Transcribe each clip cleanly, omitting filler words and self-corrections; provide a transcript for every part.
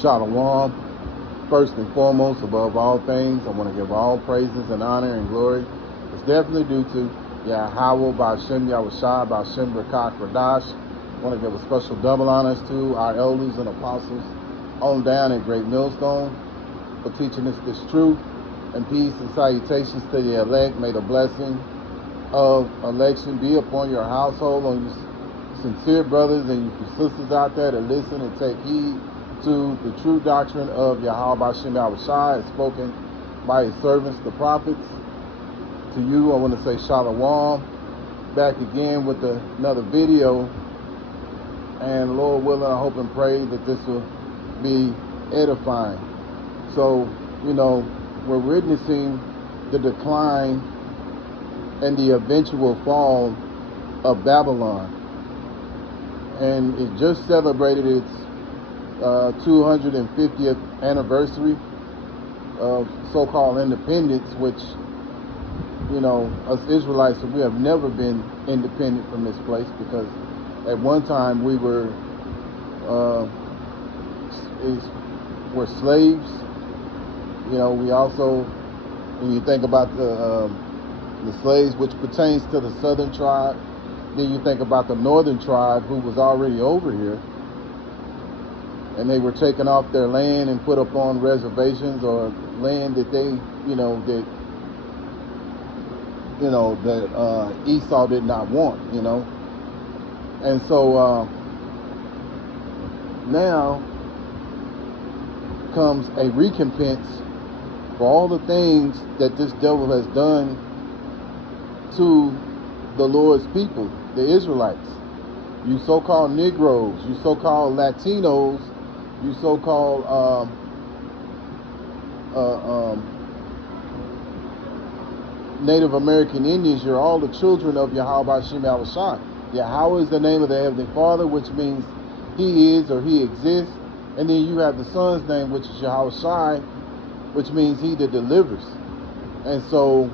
Shalom. First and foremost, above all things, I want to give all praises and honor and glory. It's definitely due to Yahweh Ba'Shem Yahushua Ba'Shem Rakak Radash. I want to give a special double honors to our elders and apostles on down at Great Millstone for teaching us this truth. And peace and salutations to the elect. May the blessing of election be upon your household, on your sincere brothers and your sisters out there to listen and take heed to the true doctrine of Yahweh Ba'Shem Yahushua as spoken by his servants, the prophets. To you, I want to say Shalom. Back again with another video. And Lord willing, I hope and pray that this will be edifying. So, we're witnessing the decline and the eventual fall of Babylon. And it just celebrated its 250th anniversary of so-called independence, which, us Israelites, we have never been independent from this place, because at one time we were slaves. We also, when you think about the slaves, which pertains to the southern tribe, then you think about the northern tribe who was already over here, and they were taken off their land and put up on reservations or land that they, that Esau did not want, And so now comes a recompense for all the things that this devil has done to the Lord's people, the Israelites. You so-called Negroes, you so-called Latinos, you so-called Native American Indians, you're all the children of Yahweh Ba'Shem Yahushua. Yahweh is the name of the Heavenly Father, which means He is or He exists. And then you have the Son's name, which is Yahushua, which means He that delivers. And so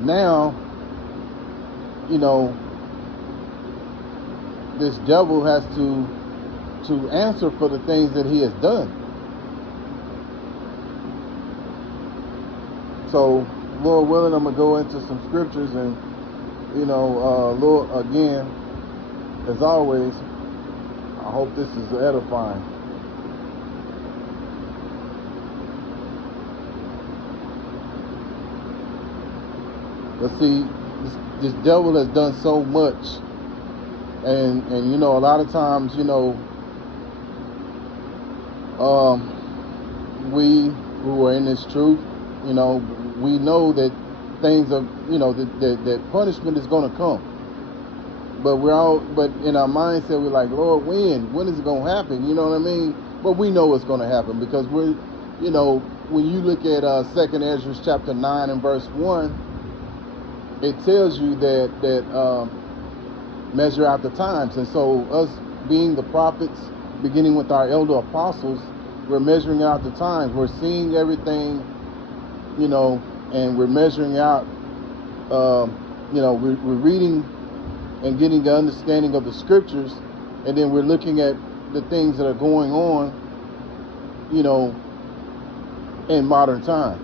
now, this devil has to answer for the things that he has done. So, Lord willing, I'm going to go into some scriptures, and, Lord, again, as always, I hope this is edifying. Let's see, this devil has done so much. And a lot of times, we who are in this truth, we know that things are, that punishment is going to come. But but in our mindset, we're like, Lord, when is it going to happen? You know what I mean? But we know it's going to happen, because we're, when you look at 2nd Ezra chapter 9 and verse 1, it tells you that measure out the times. And so us being the prophets, beginning with our elder apostles, we're measuring out the times. We're seeing everything, and we're measuring out, we're reading and getting the understanding of the scriptures, and then we're looking at the things that are going on, in modern time,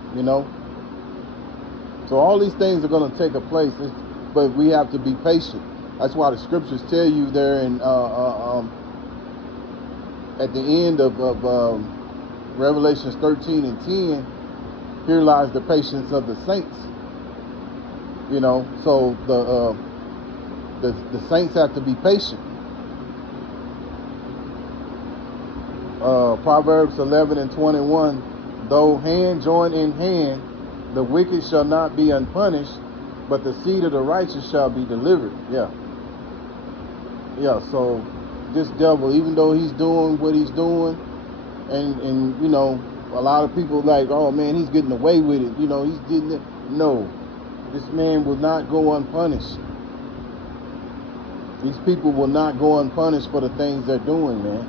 So all these things are going to take a place, but we have to be patient. That's why the scriptures tell you there in at the end of Revelations 13 and 10, here lies the patience of the saints. So the saints have to be patient. Proverbs 11 and 21, though hand join in hand, the wicked shall not be unpunished, but the seed of the righteous shall be delivered. So this devil, even though he's doing what he's doing, and a lot of people like, oh man, he's getting away with it, he's getting it. No, this man will not go unpunished. These people will not go unpunished for the things they're doing, man.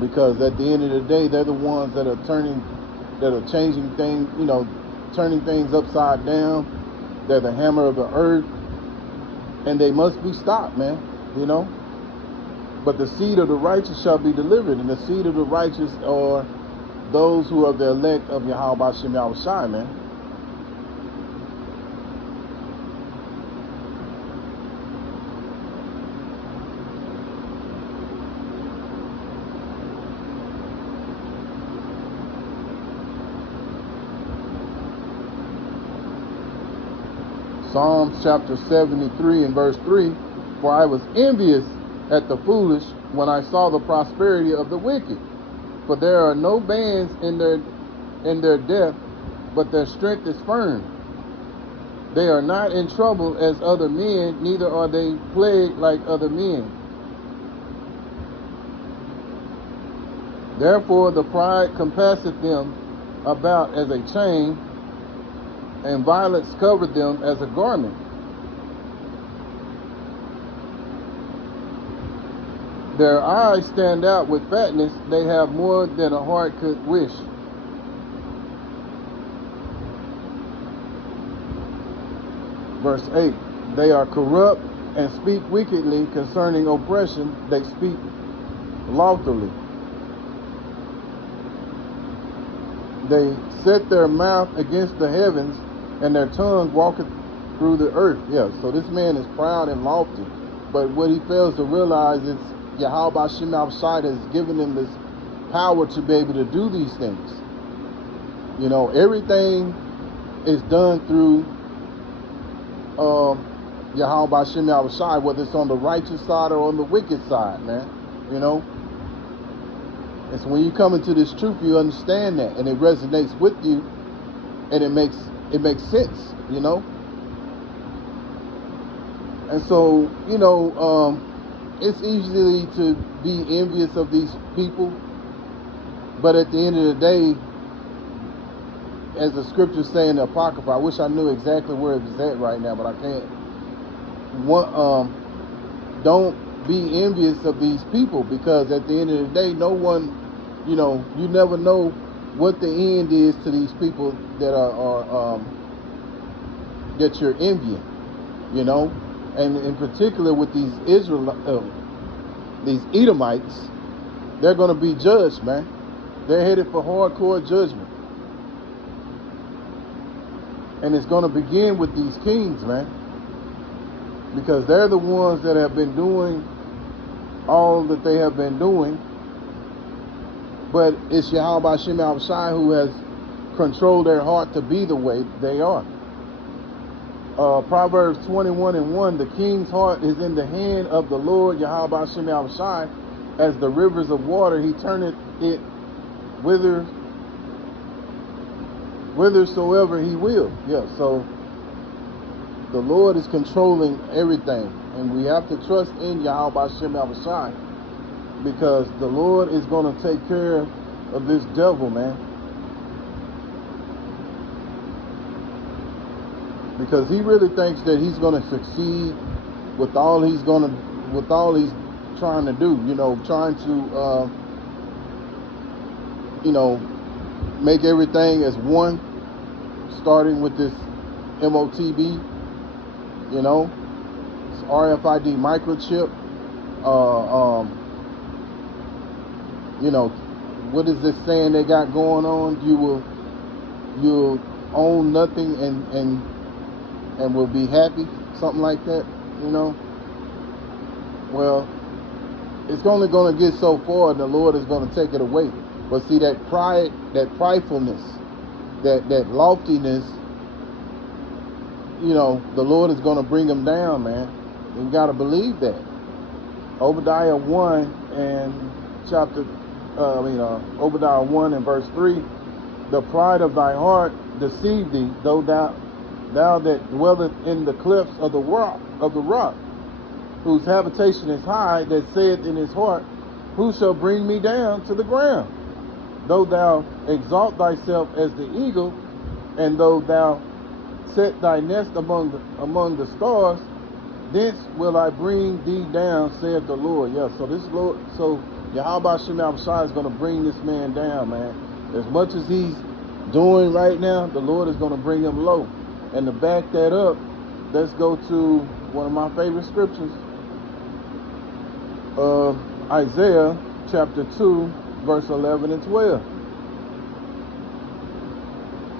Because at the end of the day, they're the ones that are changing things, turning things upside down. They're the hammer of the earth, and they must be stopped, man. But the seed of the righteous shall be delivered, and the seed of the righteous are those who are the elect of Yahweh Shem Yahushai, man. Psalms chapter 73 and verse 3, for I was envious at the foolish when I saw the prosperity of the wicked. For there are no bands in their death, but their strength is firm. They are not in trouble as other men, neither are they plagued like other men. Therefore the pride compasseth them about as a chain, and violence covered them as a garment. Their eyes stand out with fatness, they have more than a heart could wish. Verse 8, they are corrupt and speak wickedly concerning oppression, they speak loftily. They set their mouth against the heavens, and their tongue walketh through the earth. Yeah, so this man is proud and lofty. But what he fails to realize is Yahweh Shem Yahushai has given him this power to be able to do these things. You know, everything is done through Yahweh Shem Yahushai, whether it's on the righteous side or on the wicked side, man. You know? And so when you come into this truth, you understand that, and it resonates with you, and it makes sense, you know. And so, you know, it's easy to be envious of these people, but at the end of the day, as the scriptures say in the Apocrypha, I wish I knew exactly where it's at right now, but I can't. Don't be envious of these people, because at the end of the day, no one, you know, you never know what the end is to these people that are that you're envying, you know. And in particular with these these Edomites, they're going to be judged, man. They're headed for hardcore judgment. And it's going to begin with these kings, man. Because they're the ones that have been doing all that they have been doing. But it's Yahweh Shem Yahushai who has controlled their heart to be the way they are. Proverbs 21:1, the king's heart is in the hand of the Lord Yahweh Shem Yahushai, as the rivers of water, he turneth it whithersoever he will. Yeah, so the Lord is controlling everything, and we have to trust in Yahweh Shem Yahushai, because the Lord is going to take care of this devil, man. Because he really thinks that he's going to succeed with all he's trying to do, you know, trying to you know, make everything as one, starting with this MOTB, you know, it's RFID microchip. You know, what is this saying they got going on? You'll own nothing and will be happy, something like that, you know. Well, it's only going to get so far, and the Lord is going to take it away. But see, that pride, that pridefulness, that loftiness, you know, the Lord is going to bring them down, man. You got to believe that. Obadiah 1 and Obadiah 1 and verse 3, the pride of thy heart deceive thee, though thou that dwelleth in the clefts of the rock, whose habitation is high, that saith in his heart, who shall bring me down to the ground? Though thou exalt thyself as the eagle, and though thou set thy nest among the stars, thence will I bring thee down, saith the Lord. Yeah, so this Lord, so Yahweh Shem Yahushai is going to bring this man down, man. As much as he's doing right now, the Lord is going to bring him low. And to back that up, let's go to one of my favorite scriptures. Isaiah chapter 2, verse 11 and 12.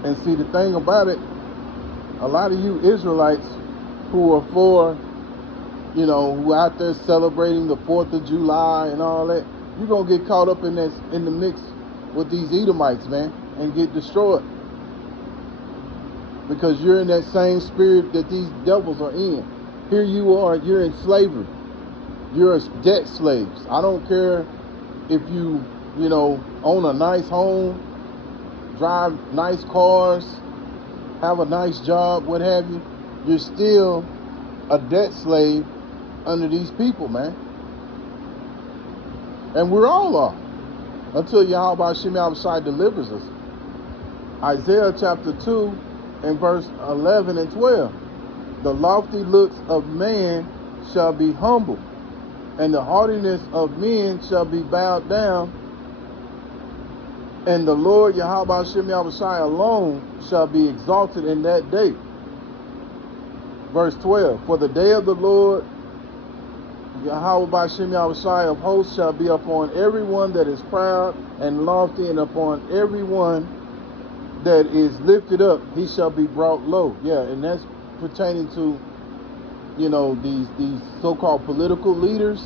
And see, the thing about it, a lot of you Israelites who are for, who out there celebrating the 4th of July and all that, you're going to get caught up in this, in the mix with these Edomites, man, and get destroyed. Because you're in that same spirit that these devils are in. Here you are, you're in slavery. You're debt slaves. I don't care if you, own a nice home, drive nice cars, have a nice job, what have you. You're still a debt slave under these people, man. And we're all are. Until Yahweh Shem Yahushai delivers us. Isaiah chapter 2 and verse 11 and 12. The lofty looks of man shall be humble, and the haughtiness of men shall be bowed down, and the Lord Yahweh Shem Yahushai alone shall be exalted in that day. Verse 12. For the day of the Lord Yahweh Shem Yahushai of hosts shall be upon everyone that is proud and lofty, and upon everyone that is lifted up he shall be brought low. Yeah, and that's pertaining to, these so-called political leaders.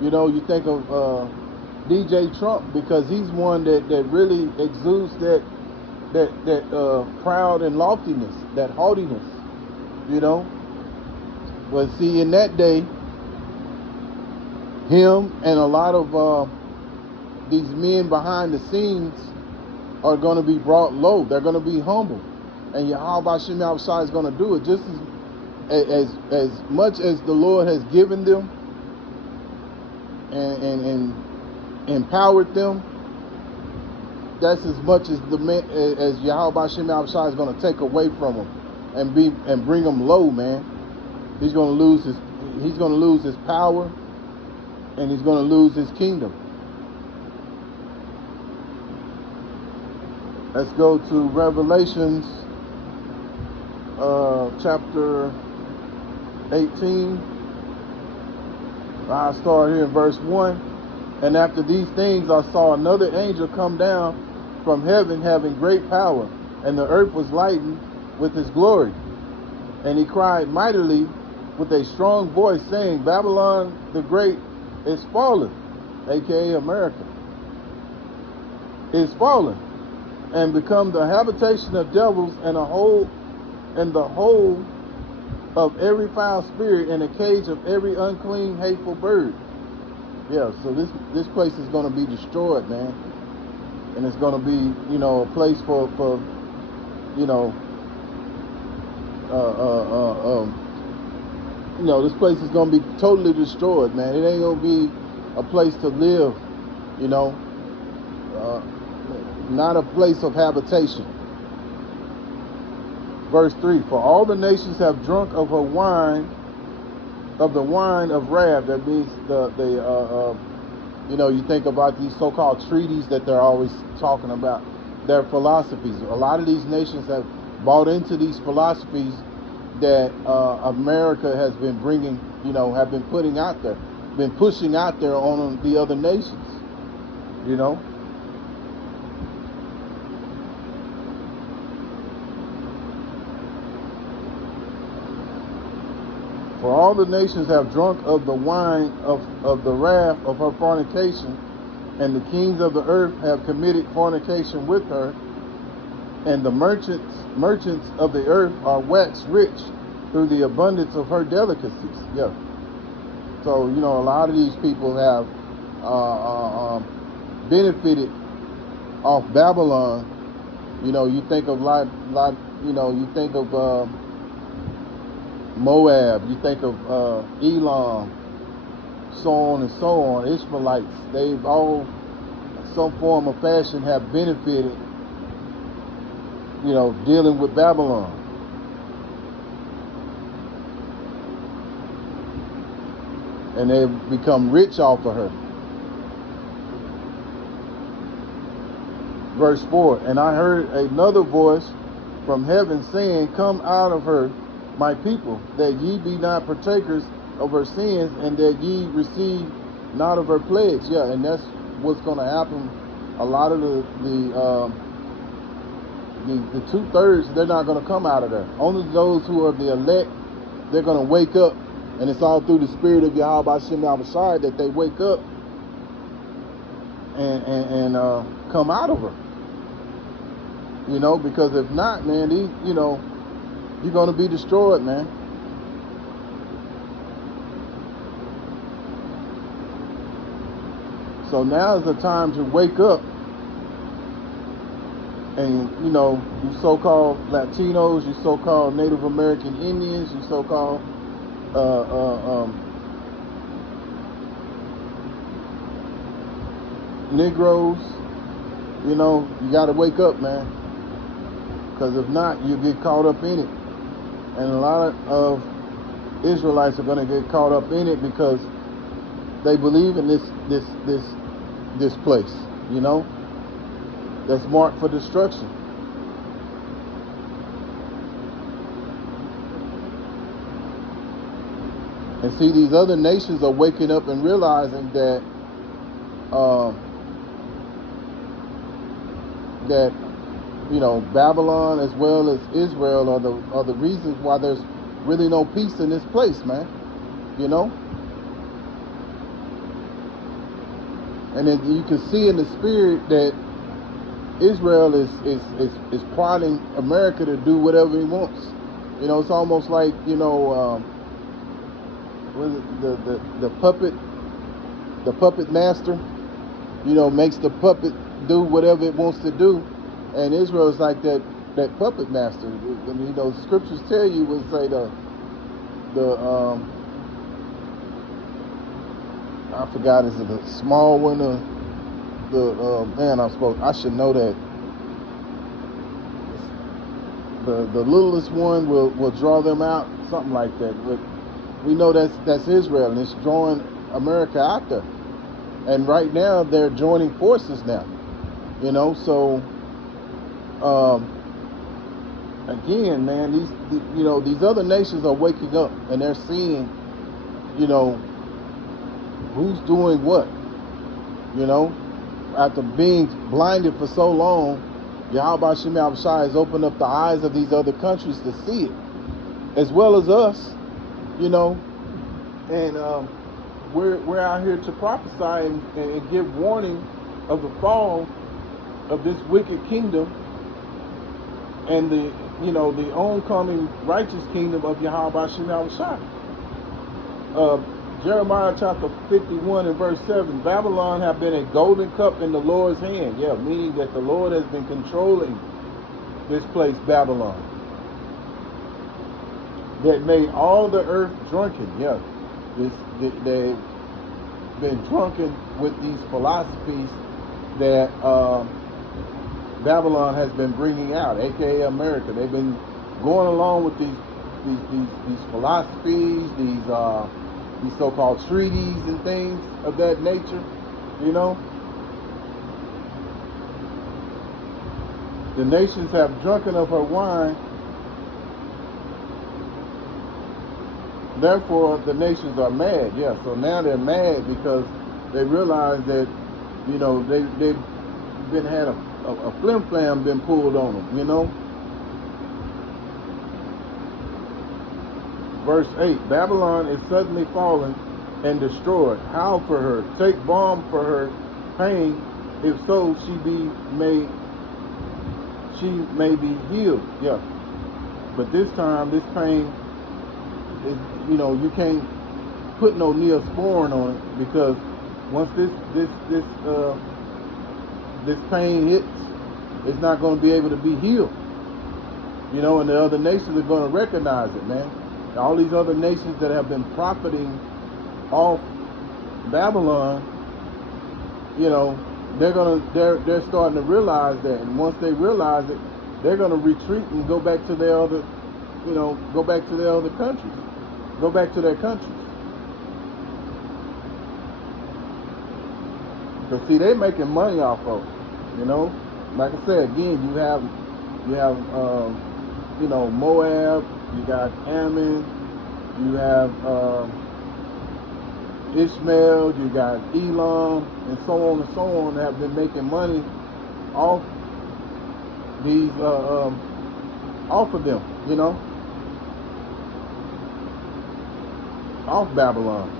You think of DJ Trump, because he's one that really exudes that proud and loftiness, that haughtiness. But see, in that day, him and a lot of these men behind the scenes are going to be brought low. They're going to be humble, and Yahweh Shem Yahushai is going to do it just as much as the Lord has given them and empowered them. That's as much as as Yahweh Shem Yahushai is going to take away from them and bring them low, man. He's going to lose his power, and he's going to lose his kingdom. Let's go to Revelations chapter 18. I start here in verse 1. And after these things I saw another angel come down from heaven, having great power, and the earth was lightened with his glory. And he cried mightily with a strong voice, saying, Babylon the Great is fallen, aka America, is fallen, and become the habitation of devils, and the hole of every foul spirit, and a cage of every unclean, hateful bird. Yeah, so this place is going to be destroyed, man, and it's going to be, a place for this place is going to be totally destroyed, man. It ain't going to be a place to live, not a place of habitation. Verse 3, for all the nations have drunk of her wine, of the wine of wrath. That means you think about these so-called treaties that they're always talking about, their philosophies. A lot of these nations have bought into these philosophies that America has been bringing, have been putting out there, been pushing out there on the other nations, For all the nations have drunk of the wine of the wrath of her fornication, and the kings of the earth have committed fornication with her, and the merchants of the earth are waxed rich through the abundance of her delicacies. Yeah. So, a lot of these people have benefited off Babylon. You think of you think of Moab, you think of Elam, so on and so on. Ishmaelites, they've all, some form of fashion, have benefited, dealing with Babylon. And they've become rich off of her. Verse 4, and I heard another voice from heaven saying, come out of her, my people, that ye be not partakers of her sins, and that ye receive not of her plagues. Yeah, and that's what's going to happen. A lot of the 2/3, they're not going to come out of there. Only those who are the elect, they're going to wake up, and it's all through the spirit of Yahweh Shem Yahushai that they wake up and come out of her. You know, because if not, man, you're going to be destroyed, man. So now is the time to wake up. And, you so-called Latinos, you so-called Native American Indians, you so-called Negroes, you got to wake up, man. Because if not, you get caught up in it. And a lot of Israelites are going to get caught up in it because they believe in this place, that's marked for destruction. And see, these other nations are waking up and realizing that Babylon as well as Israel are the reasons why there's really no peace in this place, man. And then you can see in the spirit that Israel is prodding America to do whatever he wants. It's almost like the puppet master, makes the puppet do whatever it wants to do, and Israel is like that puppet master. The scriptures tell you, would say I forgot, is it the small one? I should know that. The littlest one will draw them out, something like that. But we know that's Israel, and it's drawing America out there. And right now they're joining forces now. So again, man, these other nations are waking up, and they're seeing, who's doing what. After being blinded for so long, Yahweh Shem Yahushai has opened up the eyes of these other countries to see it, as well as us, and we're out here to prophesy and give warning of the fall of this wicked kingdom and the oncoming righteous kingdom of Yahweh Shem Yahushai. Jeremiah chapter 51 and verse 7, Babylon have been a golden cup in the Lord's hand. Yeah, meaning that the Lord has been controlling this place, Babylon, that made all the earth drunken. Yeah, they've been drunken with these philosophies that Babylon has been bringing out, aka America. They've been going along with these philosophies, these so-called treaties and things of that nature. The nations have drunken of her wine. Therefore, the nations are mad. Yeah, so now they're mad because they realize that, they've been had a flim-flam been pulled on them, Verse 8, Babylon is suddenly fallen and destroyed. Howl for her. Take balm for her pain. If so, she may be healed. Yeah. But this time, this pain is, you can't put no Neosporin on it, because once this pain hits, it's not going to be able to be healed. And the other nations are going to recognize it, man. All these other nations that have been profiting off Babylon, they're starting to realize that, and once they realize it, they're going to retreat and go back to their other, go back to their other countries, go back to their countries. Because see, they're making money off of it, Like I said, again, you have Moab, you got Ammon, you have Ishmael, you got Elam, and so on that have been making money off these off of them, you know, off Babylon.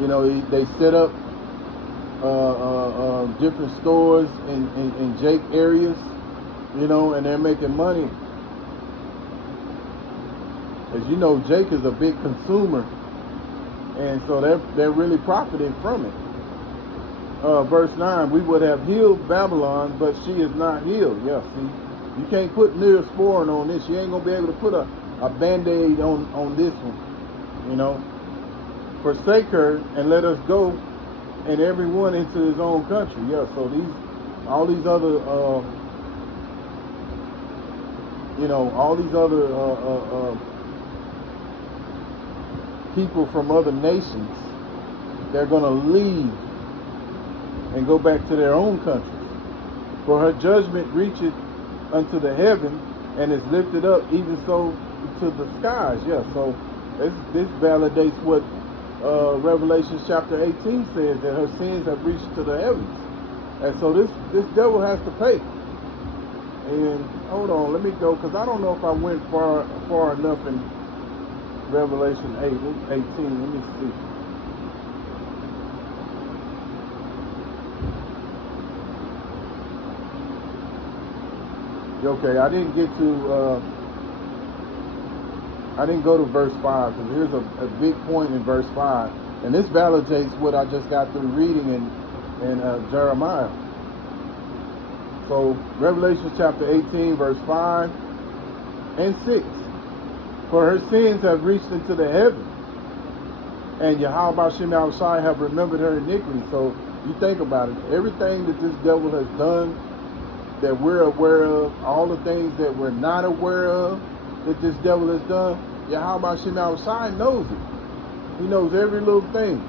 You know, they set up different stores in Jake areas, you know, and they're making money. As you know, Jake is a big consumer, and so they're really profiting from it. Verse 9, we would have healed Babylon, but she is not healed. Yeah, see, you can't put Neosporin on this. You ain't gonna be able to put a band-aid on this one, you know. Forsake her and let us go, and everyone into his own country. Yeah, so all these other people from other nations, they're going to leave and go back to their own countries. For her judgment reacheth unto the heaven, and is lifted up even so to the skies. Yeah, so this validates what Revelation chapter 18 says, that her sins have reached to the heavens. And so this devil has to pay. And hold on, let me go, because I don't know if I went far enough in Revelation 18. Let me see. Okay, I didn't go to verse 5, because here's a big point in verse 5, and this validates what I just got through reading in Jeremiah. So Revelation chapter 18, verse 5 and 6. For her sins have reached into the heaven, and Yahweh Shem Yahushai have remembered her iniquity. So you think about it, everything that this devil has done that we're aware of, all the things that we're not aware of that this devil has done, Yahweh Shem Yahushai knows it. He knows every little thing.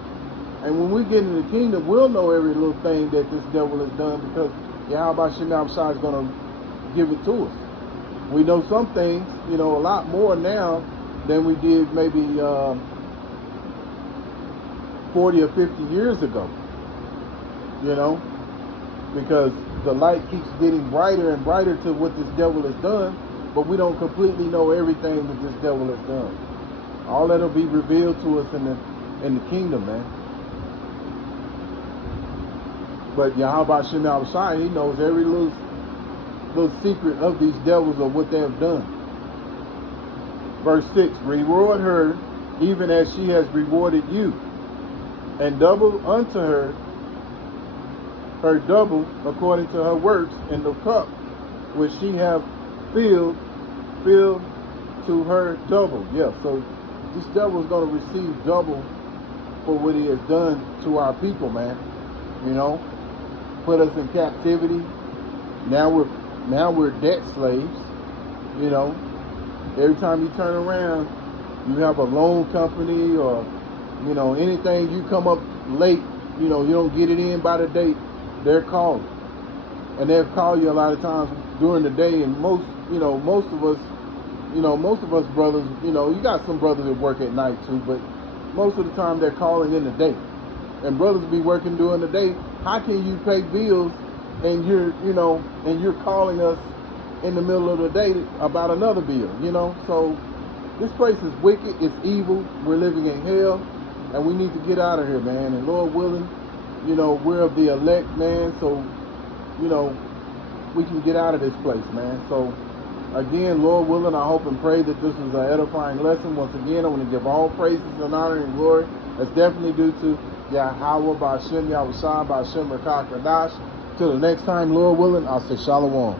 And when we get in the kingdom, we'll know every little thing that this devil has done, because Yahweh Shem Yahushai is going to give it to us. We know some things, you know, a lot more now than we did maybe 40 or 50 years ago, you know, because the light keeps getting brighter and brighter to what this devil has done, but we don't completely know everything that this devil has done. All that'll be revealed to us in the kingdom, man. But Yahweh Shem Yahushai, he knows every little secret of these devils or what they have done. Verse 6, reward her even as she has rewarded you, and double unto her double according to her works, in the cup which she have filled to her double. Yeah, so this devil is going to receive double for what he has done to our people, man. You know, put us in captivity. Now we're debt slaves. You know, every time you turn around, you have a loan company, or, you know, anything you come up late, you know, you don't get it in by the date, they're calling. And they'll call you a lot of times during the day, and most of us brothers, you know, you got some brothers that work at night too, but most of the time they're calling in the day. And brothers be working during the day. How can you pay bills and you're calling us in the middle of the day about another bill, you know? So this place is wicked, it's evil, we're living in hell, and we need to get out of here, man. And Lord willing, you know, we're of the elect, man, so, you know, we can get out of this place, man. So again, Lord willing, I hope and pray that this is an edifying lesson. Once again, I want to give all praises and honor and glory. That's definitely due to Yahweh Ba'Shem Yahushua Ba'Shem Rakak Radash. Till the next time, Lord willing, I'll say Shalom.